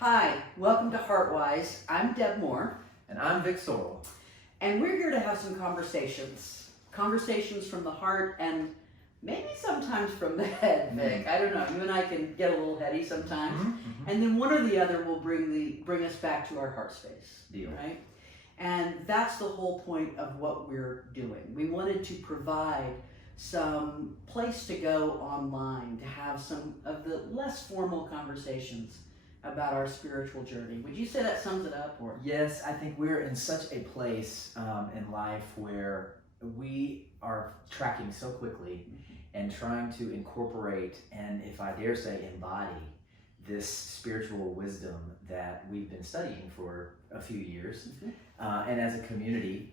Hi, welcome to HeartWise. I'm Deb Moore. And I'm Vic Sorrell. And we're here to have some conversations. Conversations from the heart and maybe sometimes from the head, Vic. I don't know. You and I can get a little heady sometimes. And then one or the other will bring us back to our heart space. Deal. Right? And that's the whole point of what we're doing. We wanted to provide some place to go online to have some of the less formal conversations about our spiritual journey. Would you say that sums it up? Or Yes, I think we're in such a place in life where we are tracking so quickly and trying to incorporate and, if I dare say, embody this spiritual wisdom that we've been studying for a few years, and as a community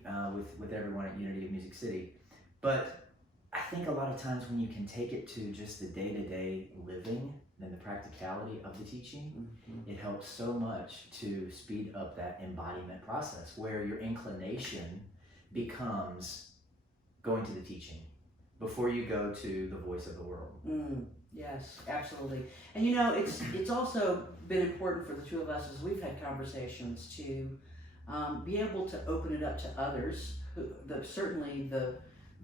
with everyone at Unity of Music City. But I think a lot of times when you can take it to just the day-to-day living and the practicality of the teaching, it helps so much to speed up that embodiment process where your inclination becomes going to the teaching before you go to the voice of the world. Yes, absolutely. And you know, it's also been important for the two of us as we've had conversations to be able to open it up to others, certainly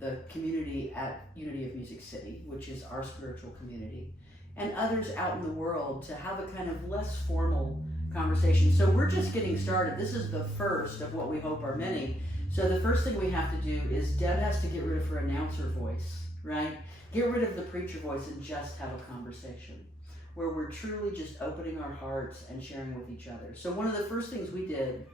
the community at Unity of Music City, which is our spiritual community, and others out in the world to have a kind of less formal conversation. So we're just getting started. This is the first of what we hope are many. So the first thing we have to do is Deb has to get rid of her announcer voice, right? Get rid of the preacher voice and just have a conversation where we're truly just opening our hearts and sharing with each other. So one of the first things we did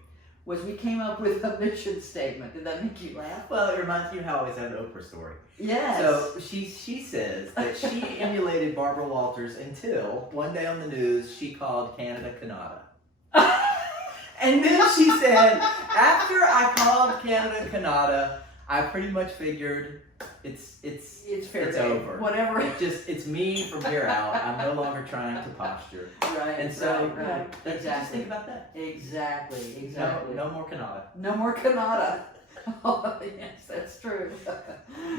was we came up with a mission statement. Did that make you laugh? Well, it reminds me how I always have an Oprah story. Yes. So she says that she emulated Barbara Walters until one day on the news she called Canada Canada. And then she said, after I called Canada Canada, I pretty much figured it's fair it's game. over. Whatever. It's me from here out. I'm no longer trying to posture. Right. And so right. Just Exactly. think about that. Exactly. No more Canada. No more Canada. Oh, yes, that's true.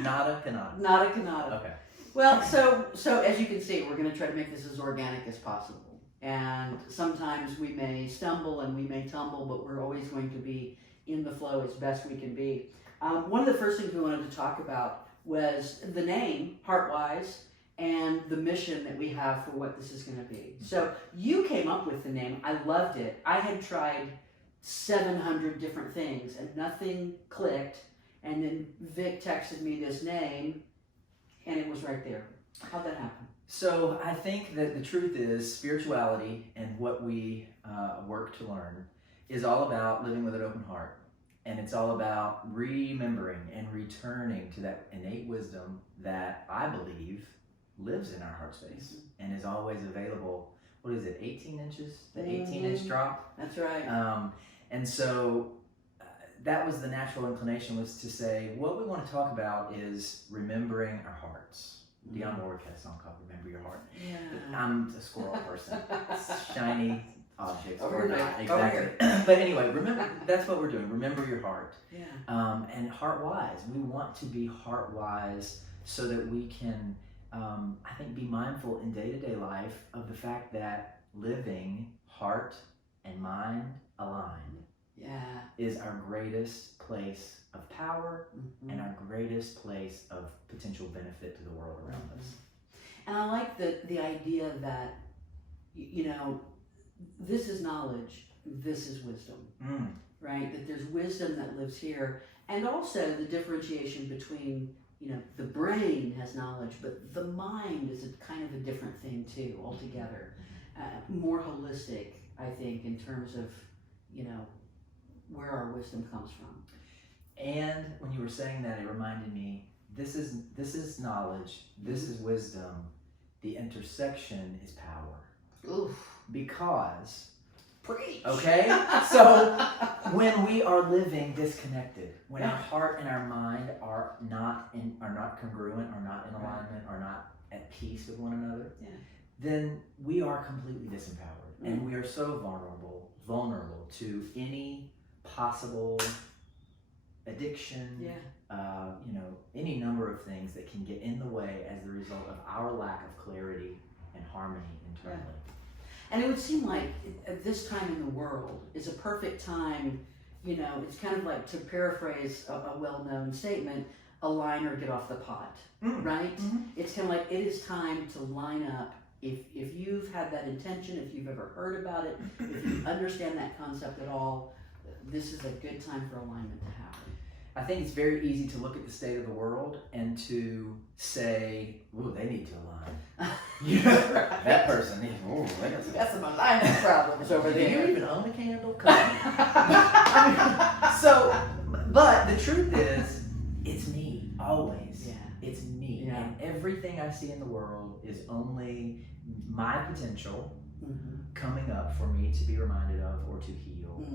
Nada Canada. Not a Canada. Okay. Well, so as you can see, we're going to try to make this as organic as possible. And sometimes we may stumble and we may tumble, but we're always going to be in the flow as best we can be. One of the first things we wanted to talk about was the name, HeartWise, and the mission that we have for what this is going to be. So you came up with the name. I loved it. I had tried 700 different things and nothing clicked. And then Vic texted me this name and it was right there. How'd that happen? So I think that the truth is spirituality and what we work to learn is all about living with an open heart. And it's all about remembering and returning to that innate wisdom that I believe lives in our heart space and is always available. What is it, 18 inches? The 18-inch drop? That's right. And so that was the natural inclination, was to say, what we want to talk about is remembering our hearts. Dionne Warwick had a song called Remember Your Heart. Yeah. I'm a squirrel person. Shiny objects Over or there. not. Over Exactly. But anyway, remember, that's what we're doing. Remember your heart. Yeah. And heart-wise. We want to be heart-wise so that we can, I think, be mindful in day-to-day life of the fact that living heart and mind aligned is our greatest place of power and our greatest place of potential benefit to the world around us. And I like the idea that, you know, this is knowledge, this is wisdom, right? That there's wisdom that lives here. And also the differentiation between, you know, the brain has knowledge, but the mind is a kind of a different thing too, altogether. More holistic, I think, in terms of, you know, where our wisdom comes from. And when you were saying that, it reminded me, this is knowledge, this is wisdom, the intersection is power. Oof. Because, Preach. okay, so when we are living disconnected, when our heart and our mind are not congruent, are not in alignment, are not at peace with one another, then we are completely disempowered, and we are so vulnerable to any possible addiction, you know, any number of things that can get in the way as the result of our lack of clarity and harmony internally. And it would seem like at this time in the world is a perfect time, you know, it's kind of like, to paraphrase a well-known statement, align or get off the pot, right? It's kind of like, it is time to line up. If you've had that intention, if you've ever heard about it, if you understand that concept at all, this is a good time for alignment to happen. I think it's very easy to look at the state of the world and to say, "Ooh, they need to align." You know, that person needs. Oh, We got some alignment problems over Do you there. even own a candle? So, but the truth is, it's me always. Yeah. It's me, Yeah. and everything I see in the world is only my potential coming up for me to be reminded of or to heal.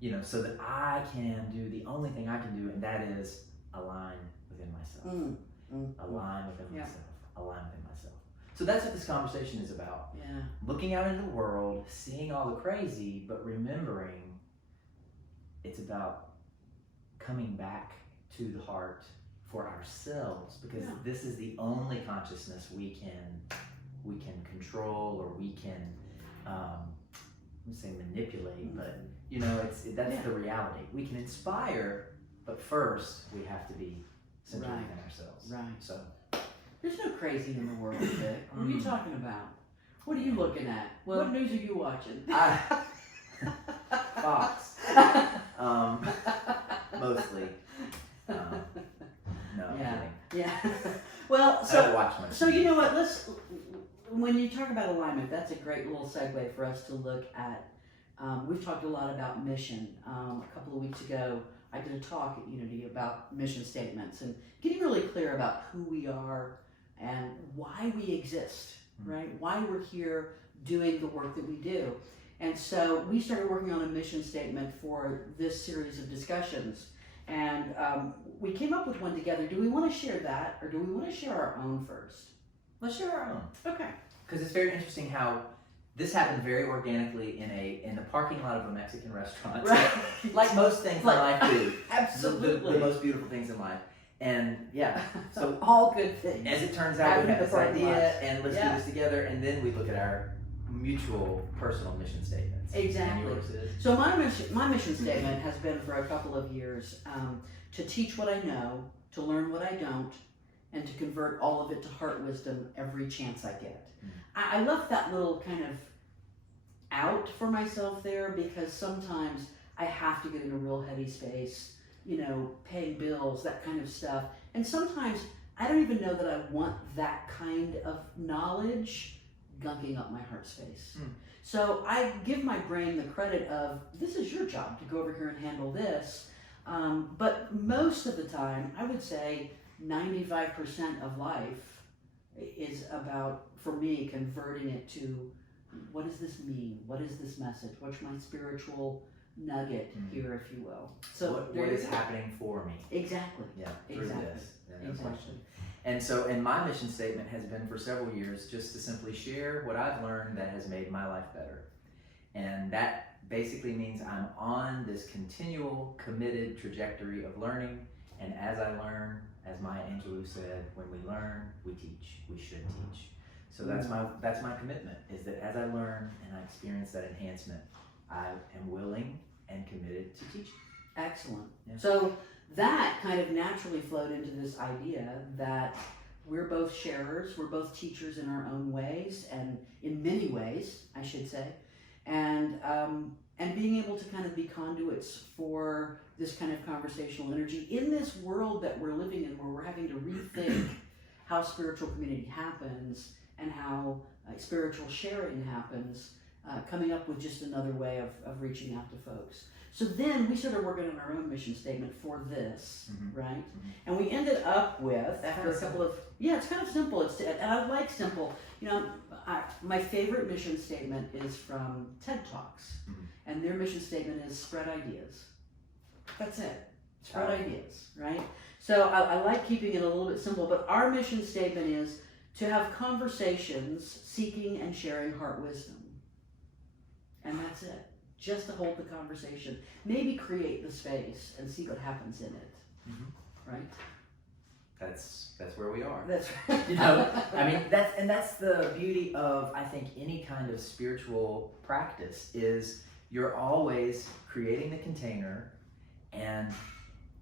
You know, so that I can do the only thing I can do, and that is align within myself. Align within myself. Align within myself. So that's what this conversation is about. Yeah. Looking out into the world, seeing all the crazy, but remembering it's about coming back to the heart for ourselves, because this is the only consciousness we can control, or we can I wouldn't say manipulate, but you know, that's the reality. We can inspire, but first we have to be centered within ourselves. Right. So There's no crazy in the world, Vic. What are you talking about? What are you looking at? Well, what news are you watching? Fox. Mostly. No, I'm kidding. Yeah. Well, I don't watch much. so you know what? When you talk about alignment, that's a great little segue for us to look at. We've talked a lot about mission. A couple of weeks ago, I did a talk at Unity about mission statements and getting really clear about who we are and why we exist, right? Why we're here doing the work that we do. And so we started working on a mission statement for this series of discussions. And we came up with one together. Do we want to share that, or do we want to share our own first? Let's share our own. Okay. Because it's very interesting how this happened very organically in the parking lot of a Mexican restaurant. Right. Like most things in life do. Absolutely. The most beautiful things in life. And so all good things. as it turns out, we have this idea, and let's do Yeah. this together, and then we look at our mutual personal mission statements. Exactly. And yours is? So my mission statement has been for a couple of years to teach what I know, to learn what I don't, and to convert all of it to heart wisdom every chance I get. I left that little kind of out for myself there, because sometimes I have to get in a real heady space, you know, paying bills, that kind of stuff. And sometimes I don't even know that I want that kind of knowledge gunking up my heart space. So I give my brain the credit of, this is your job to go over here and handle this. But most of the time, I would say 95% of life is about, for me, converting it to, what does this mean? What is this message? What's my spiritual nugget here, if you will? So what is happening for me? Exactly. Yeah, through Exactly. this. No Exactly. question. And so, and my mission statement has been for several years just to simply share what I've learned that has made my life better. And that basically means I'm on this continual, committed trajectory of learning. And as I learn, as Maya Angelou said, when we learn, we teach. We should teach. So that's my commitment, is that as I learn and I experience that enhancement, I am willing and committed to teach. Excellent. Yeah. So that kind of naturally flowed into this idea that we're both sharers, we're both teachers in our own ways, and in many ways, I should say, and being able to kind of be conduits for this kind of conversational energy in this world that we're living in, where we're having to rethink how spiritual community happens and how spiritual sharing happens, coming up with just another way of reaching out to folks. So then we started working on our own mission statement for this, right? And we ended up with, after a couple of, it's kind of simple. And I like simple. You know, my favorite mission statement is from TED Talks. And their mission statement is spread ideas. That's it. Spread ideas, right? So I like keeping it a little bit simple, but our mission statement is to have conversations seeking and sharing heart wisdom. And that's it. Just to hold the conversation. Maybe create the space and see what happens in it. Right? that's where we are. That's You know, I mean, that's the beauty of, I think, any kind of spiritual practice is you're always creating the container and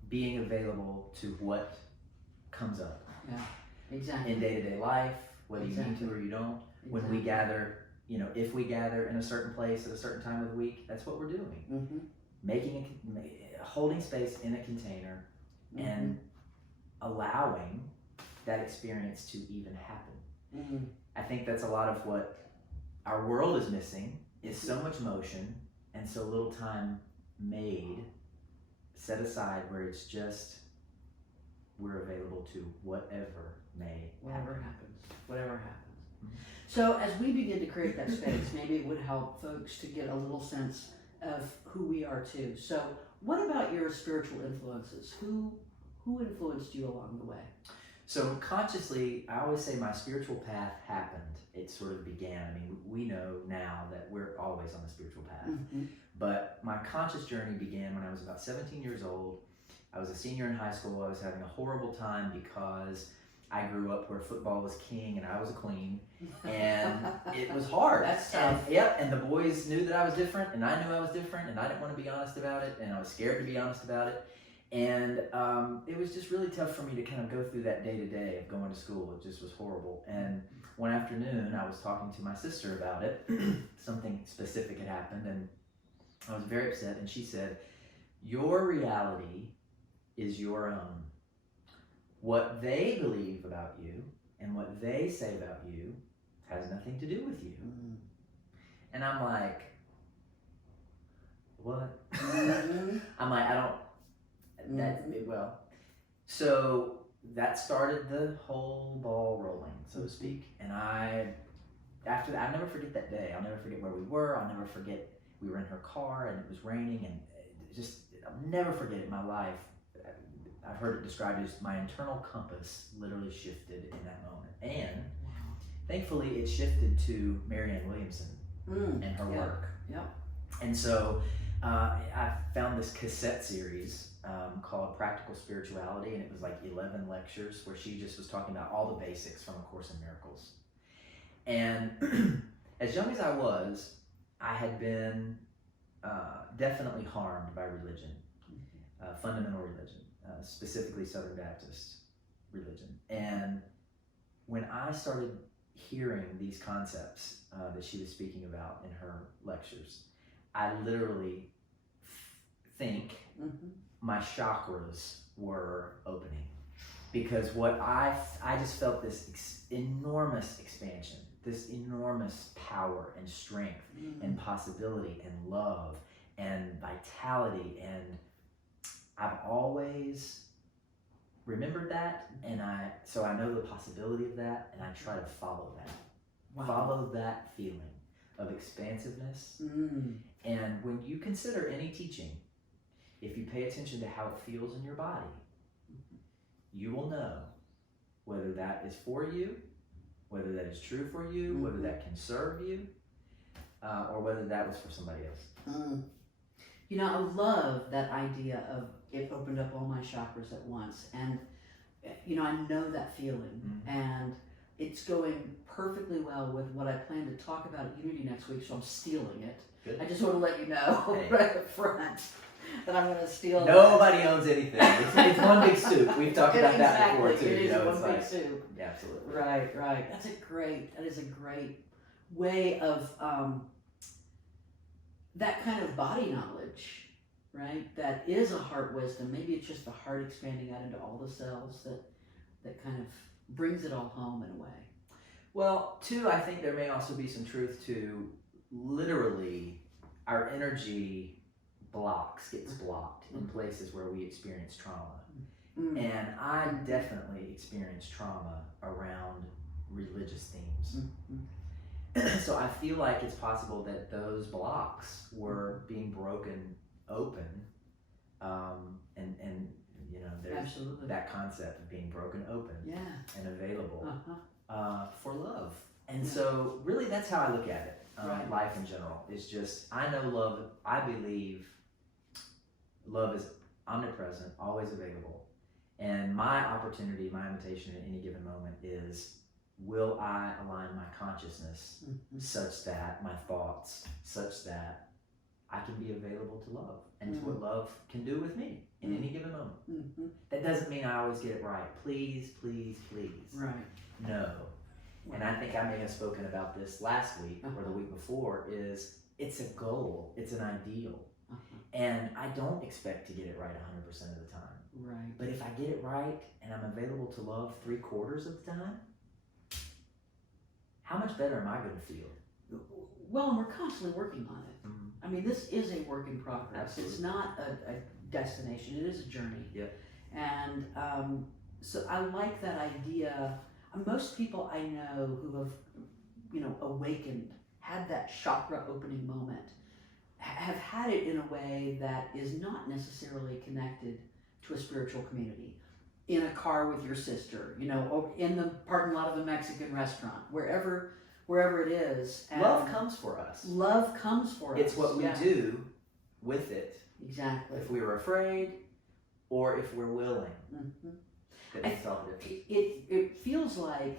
being available to what comes up. Yeah, exactly. In day-to-day life, whether you Exactly. need to or you don't. Exactly. When we gather, you know, if we gather in a certain place at a certain time of the week, that's what we're doing. Mm-hmm. Holding space in a container and allowing that experience to even happen. Mm-hmm. I think that's a lot of what our world is missing, is so much motion and so little time made, set aside, where it's just we're available to whatever may happen. Whatever happens. So as we begin to create that space, maybe it would help folks to get a little sense of who we are too. So what about your spiritual influences? Who influenced you along the way? So consciously, I always say my spiritual path happened. It sort of began. I mean, we know now that we're always on the spiritual path. Mm-hmm. But my conscious journey began when I was about 17 years old. I was a senior in high school. I was having a horrible time because I grew up where football was king and I was a queen, and it was hard. That's tough. And the boys knew that I was different, and I knew I was different, and I didn't want to be honest about it, and I was scared to be honest about it. And it was just really tough for me to kind of go through that day-to-day of going to school. It just was horrible. And one afternoon, I was talking to my sister about it. Something specific had happened, and I was very upset, and she said, "Your reality is your own. What they believe about you and what they say about you has nothing to do with you." Mm-hmm. And I'm like, what? Mm-hmm. I'm like, I don't, well, so that started the whole ball rolling, so to speak. And after that, I'll never forget that day. I'll never forget where we were. I'll never forget, we were in her car and it was raining, and I'll never forget it in my life. I've heard it described as my internal compass literally shifted in that moment. And thankfully it shifted to Marianne Williamson and her work. Yep. And so I found this cassette series called Practical Spirituality, and it was like 11 lectures where she just was talking about all the basics from A Course in Miracles. And as young as I was, I had been definitely harmed by religion, fundamental religion. Specifically Southern Baptist religion. And when I started hearing these concepts that she was speaking about in her lectures, I literally think my chakras were opening, because what I just felt this enormous expansion, this enormous power and strength and possibility and love and vitality, and I've always remembered that, and so I know the possibility of that, and I try to follow that. Wow. Follow that feeling of expansiveness. And when you consider any teaching, if you pay attention to how it feels in your body, you will know whether that is for you, whether that is true for you, whether that can serve you, or whether that was for somebody else. You know, I love that idea of it opened up all my chakras at once. And, you know, I know that feeling. And it's going perfectly well with what I plan to talk about at Unity next week, so I'm stealing it. Good. I just want to let you know right up front that I'm going to steal Nobody owns anything. It's one big soup. We've talked about that before too. It is one big soup. Yeah, absolutely. Right. That is a great way of that kind of body knowledge, right? That is a heart wisdom. Maybe it's just the heart expanding out into all the cells that kind of brings it all home in a way. Well, too, I think there may also be some truth to literally our energy gets blocked in places where we experience trauma. And I definitely experienced trauma around religious themes. So I feel like it's possible that those blocks were being broken open, and you know, there's Absolutely. that concept of being broken open and available for love. And so really that's how I look at it. Life in general is just, I know love, I believe love is omnipresent, always available, And my opportunity, my invitation at any given moment is, will I align my consciousness such that my thoughts, such that I can be available to love and to what love can do with me in any given moment. That doesn't mean I always get it right. Please, please, please. Right. No. And I think I may have spoken about this last week or the week before, is it's a goal, it's an ideal. And I don't expect to get it right 100% of the time. Right. But if I get it right and I'm available to love 3/4 of the time, how much better am I going to feel? Well, and we're constantly working on it. I mean, this is a work in progress. Absolutely. It's not a destination. It is a journey. Yep. And so I like that idea. Most people I know who have, awakened, had that chakra opening moment, have had it in a way that is not necessarily connected to a spiritual community. In a car with your sister, or in the parking lot of a Mexican restaurant, wherever it is. And love comes for us. Love comes for us. It's what we do with it. Exactly. If we are afraid or if we're willing. That makes all the difference. It feels like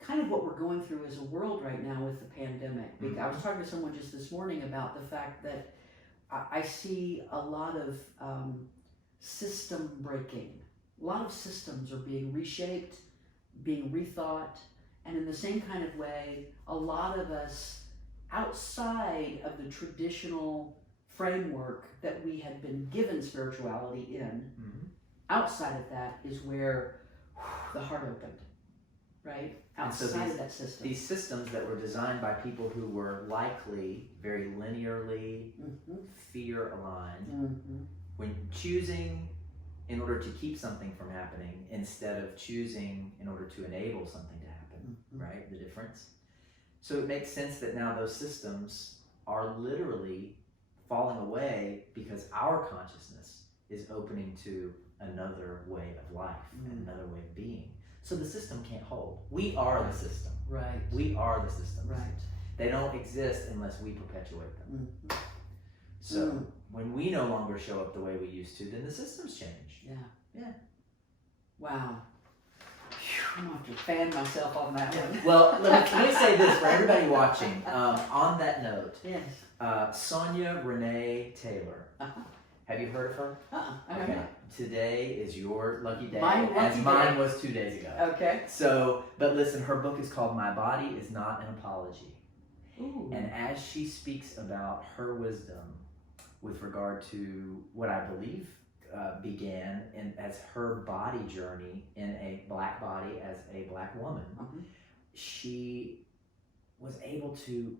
kind of what we're going through as a world right now with the pandemic. I was talking to someone just this morning about the fact that I see a lot of system breaking. A lot of systems are being reshaped, being rethought, and in the same kind of way, a lot of us outside of the traditional framework that we had been given spirituality in, outside of that is where the heart opened, right? Outside of that system. These systems that were designed by people who were likely very linearly fear aligned, when choosing in order to keep something from happening instead of choosing in order to enable something to happen, right? The difference. So it makes sense that now those systems are literally falling away because our consciousness is opening to another way of life, and another way of being. So the system can't hold. We are the system. Right. We are the system. Right. They don't exist unless we perpetuate them. So when we no longer show up the way we used to, then the systems change. Yeah. Wow. I'm going to have to fan myself on that one. Well, let me say this for everybody watching. On that note, Yes. Sonia Renee Taylor. Have you heard of her? Okay. Today is your lucky day, as mine was 2 days ago. Okay. So, but listen, her book is called My Body Is Not an Apology. Ooh. And as she speaks about her wisdom with regard to what I believe began as her body journey in a black body as a black woman, she was able to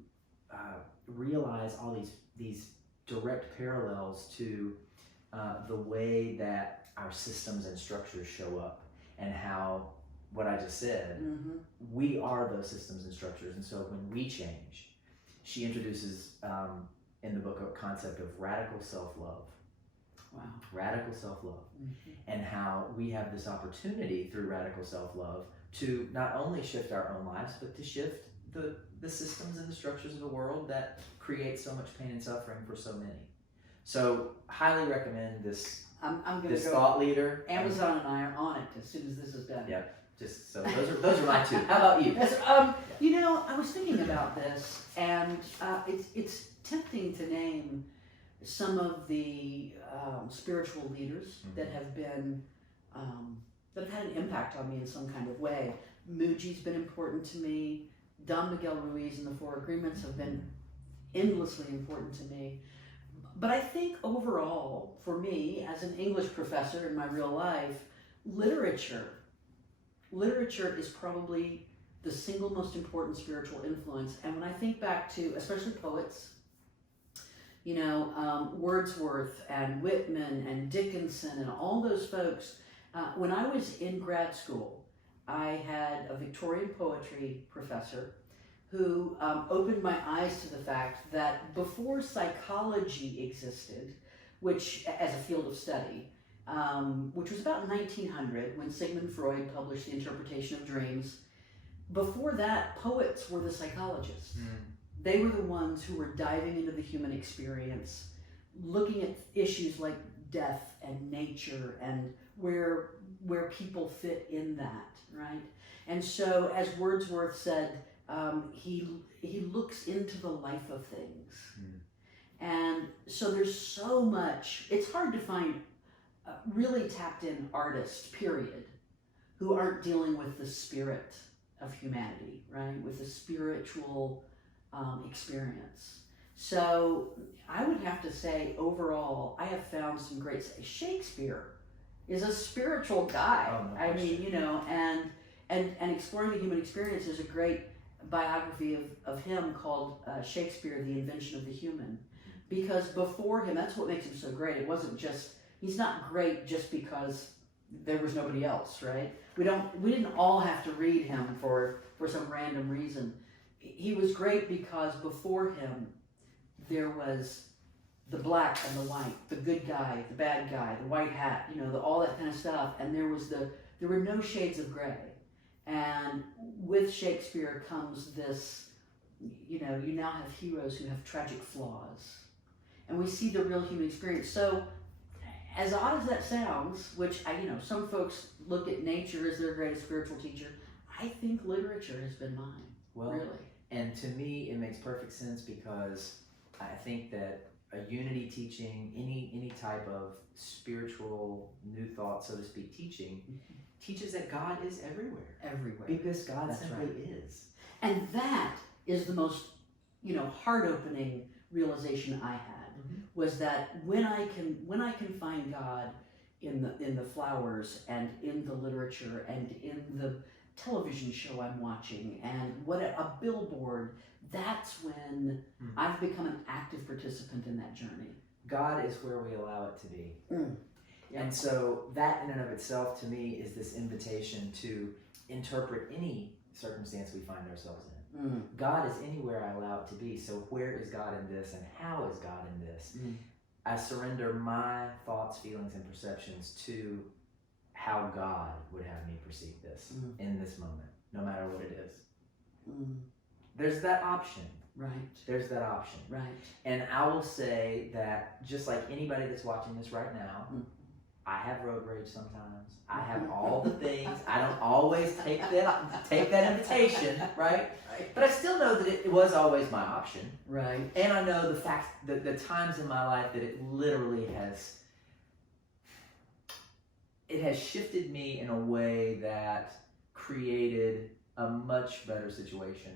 realize all these direct parallels to the way that our systems and structures show up, and how what I just said, we are those systems and structures. And so when we change, she introduces in the book a concept of radical self-love. Wow. Radical self-love. And how we have this opportunity through radical self-love to not only shift our own lives, but to shift the systems and the structures of the world that create so much pain and suffering for so many. So highly recommend this. I'm going this to go thought leader. Amazon and I are on it as soon as this is done. Yep. Just so those are my two. How about you? Yes, I was thinking about this, and it's tempting to name some of the spiritual leaders that have been that have had an impact on me in some kind of way. Muji's been important to me. Don Miguel Ruiz and the Four Agreements have been endlessly important to me. But I think overall, for me, as an English professor in my real life, literature is probably the single most important spiritual influence. And when I think back to, especially poets, Wordsworth and Whitman and Dickinson and all those folks, when I was in grad school, I had a Victorian poetry professor who opened my eyes to the fact that before psychology existed, which as a field of study, which was about 1900 when Sigmund Freud published The Interpretation of Dreams, before that, poets were the psychologists. They were the ones who were diving into the human experience, looking at issues like death and nature and where people fit in that, right? And so, as Wordsworth said, he looks into the life of things. And so there's so much. It's hard to find really tapped in artists, period, who aren't dealing with the spirit of humanity, right? With the spiritual experience. So I would have to say, overall, I have found some great. Shakespeare is a spiritual guy. Oh, no I question. mean, you know, and exploring the human experience is a great biography of him called Shakespeare, The Invention of the Human. Because before him, that's what makes him so great. It wasn't just, he's not great just because there was nobody else, right? We didn't all have to read him for some random reason. He was great because before him, there was the black and the white, the good guy, the bad guy, the white hat, you know, all that kind of stuff. And there were no shades of gray. And with Shakespeare comes this, you know, you now have heroes who have tragic flaws. And we see the real human experience. So, as odd as that sounds, which some folks look at nature as their greatest spiritual teacher, I think literature has been mine. Well, really. And to me, it makes perfect sense because I think that a unity teaching, any type of spiritual new thought, so to speak, teaching, teaches that God is everywhere. Everywhere. Because God That's simply right. is. And that is the most, heart-opening realization I had. Was that when I can find God in the flowers and in the literature and in the television show I'm watching and a billboard, that's when I've become an active participant in that journey. God is where we allow it to be. Yeah. And so that in and of itself to me is this invitation to interpret any circumstance we find ourselves in. God is anywhere I allow it to be. So where is God in this and how is God in this? I surrender my thoughts, feelings, and perceptions to how God would have me perceive this in this moment, no matter what it is. There's that option. Right. There's that option. Right. And I will say that just like anybody that's watching this right now, I have road rage sometimes. I have all the things. I don't always take that invitation, right? But I still know that it was always my option. Right. And I know the fact that the times in my life that it literally has shifted me in a way that created a much better situation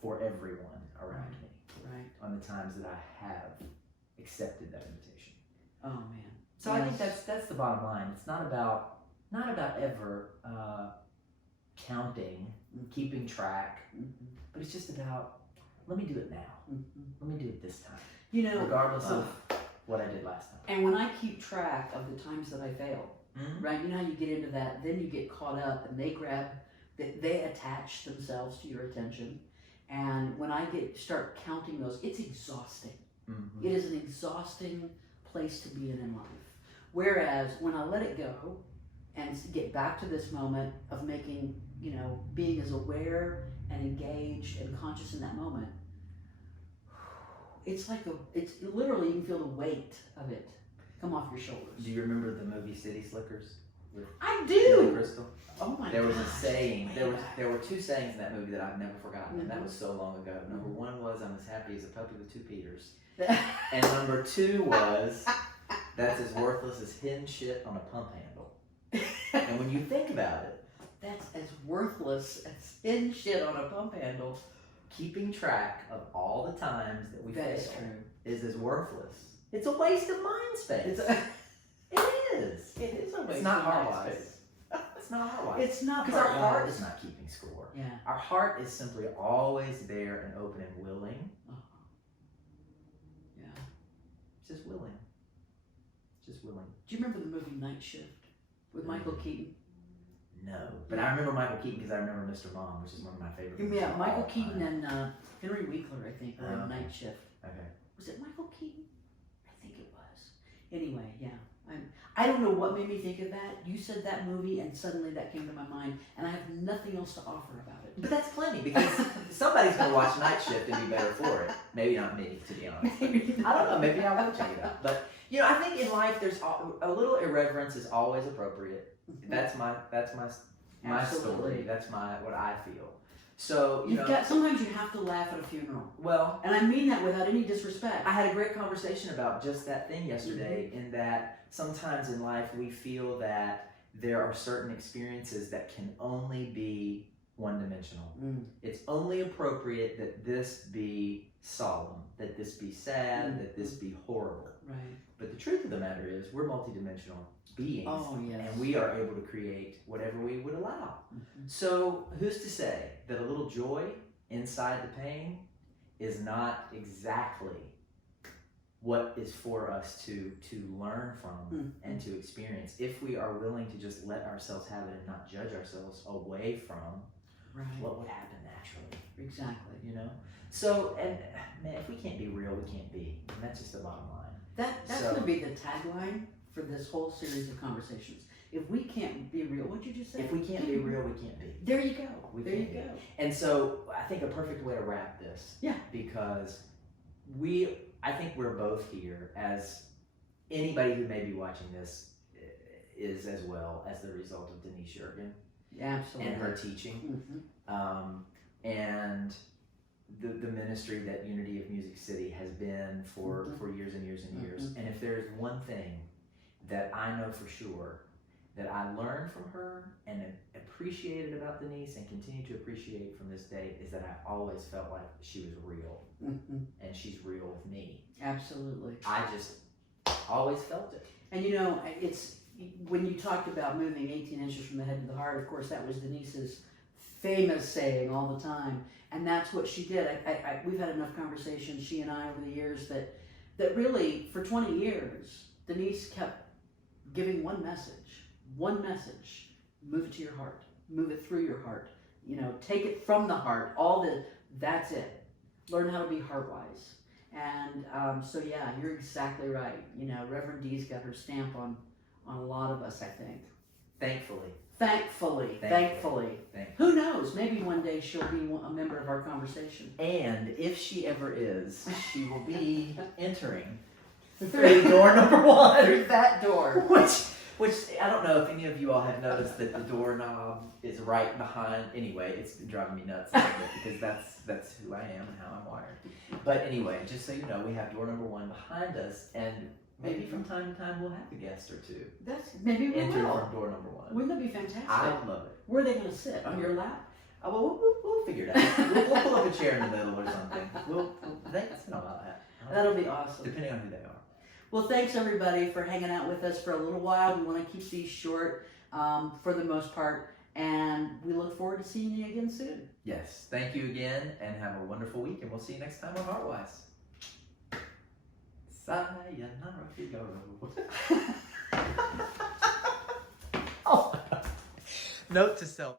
for everyone around me. Right. On the times that I have accepted that invitation. Oh man. So I think that's the bottom line. It's not about ever counting, keeping track, but it's just about, let me do it now. Let me do it this time. Regardless of what I did last time. And when I keep track of the times that I failed, right? You know how you get into that, then you get caught up and they attach themselves to your attention. And when I start counting those, it's exhausting. It is an exhausting place to be in life. Whereas when I let it go and get back to this moment of making, being as aware and engaged and conscious in that moment, it's literally, you can feel the weight of it come off your shoulders. Do you remember the movie City Slickers? I Billy do! Crystal? Oh my God. There was a saying, there were two sayings in that movie that I've never forgotten, and that was so long ago. Number one was, I'm as happy as a puppy with two Peters. And number two was, that's as worthless as hen shit on a pump handle. And when you think about it, that's as worthless as hen shit on a pump handle. Keeping track of all the times that we fail is as worthless. It's a waste of mind space. It is. It is a waste It's not of mind HeartWise. space. It's not HeartWise. It's not because our heart HeartWise. is not keeping score. Yeah. Our heart is simply always there and open and willing. Yeah. It's just willing. It's just willing. Do you remember the movie Night Shift with Michael Keaton? No, but I remember Michael Keaton because I remember Mr. Mom, which is one of my favorite movies. Yeah, of Michael all Keaton time. and Henry Winkler, I think, were in Night Shift. Okay. Was it Michael Keaton? I think it was. Anyway, yeah. I don't know what made me think of that. You said that movie, and suddenly that came to my mind, and I have nothing else to offer about it. But that's plenty because somebody's going to watch Night Shift and be better for it. Maybe not me, to be honest. I don't know. Maybe I will check it out. But You know, I think in life there's a little irreverence is always appropriate. That's my story. That's what I feel. So sometimes you have to laugh at a funeral. Well, and I mean that without any disrespect. I had a great conversation about just that thing yesterday. In that sometimes in life we feel that there are certain experiences that can only be one-dimensional. It's only appropriate that this be solemn, that this be sad, that this be horrible. Right. But the truth of the matter is, we're multidimensional beings, and we are able to create whatever we would allow. So who's to say that a little joy inside the pain is not exactly what is for us to learn from and to experience, if we are willing to just let ourselves have it and not judge ourselves away from what would happen naturally. Exactly. You know? So, and man, if we can't be real, we can't be. And that's just the bottom line. That's going to be the tagline for this whole series of conversations. If we can't be real, what'd you just say? If we can't be real, we can't be. There you go. There you go. And so I think a perfect way to wrap this. Yeah. Because I think we're both here, as anybody who may be watching this is as well, as the result of Denise Jurgen. Absolutely. And her teaching. And the ministry that Unity of Music City has been for years and years and years. And if there's one thing that I know for sure that I learned from her and appreciated about Denise and continue to appreciate from this day, is that I always felt like she was real. And she's real with me. Absolutely. I just always felt it. And you know, it's when you talked about moving 18 inches from the head to the heart, of course, that was Denise's famous saying all the time. And that's what she did. We've had enough conversations, she and I, over the years, that really, for 20 years, Denise kept giving one message. Move it to your heart. Move it through your heart. You know, take it from the heart. That's it. Learn how to be HeartWise. And so, yeah, you're exactly right. You know, Reverend Dee's got her stamp on a lot of us, I think. Thankfully. Who knows? Maybe one day she'll be a member of our conversation. And if she ever is, she will be entering through door number 1. Through that door. Which I don't know if any of you all have noticed that the doorknob is right behind. Anyway, it's driving me nuts a little bit, because that's who I am and how I'm wired. But anyway, just so you know, we have door number 1 behind us, and maybe from time to time we'll have a guest or two. Maybe we enter will. from door number 1. Wouldn't that be fantastic? I love it. Where are they going to sit? On your lap? Oh, well, we'll figure it out. We'll pull up a chair in the middle or something. They can sit on my lap. That'll be awesome. Depending on who they are. Well, thanks everybody for hanging out with us for a little while. We want to keep these short for the most part, and we look forward to seeing you again soon. Yes, thank you again, and have a wonderful week, and we'll see you next time on HeartWise. Sayonara, Figaro. Oh. Note to self.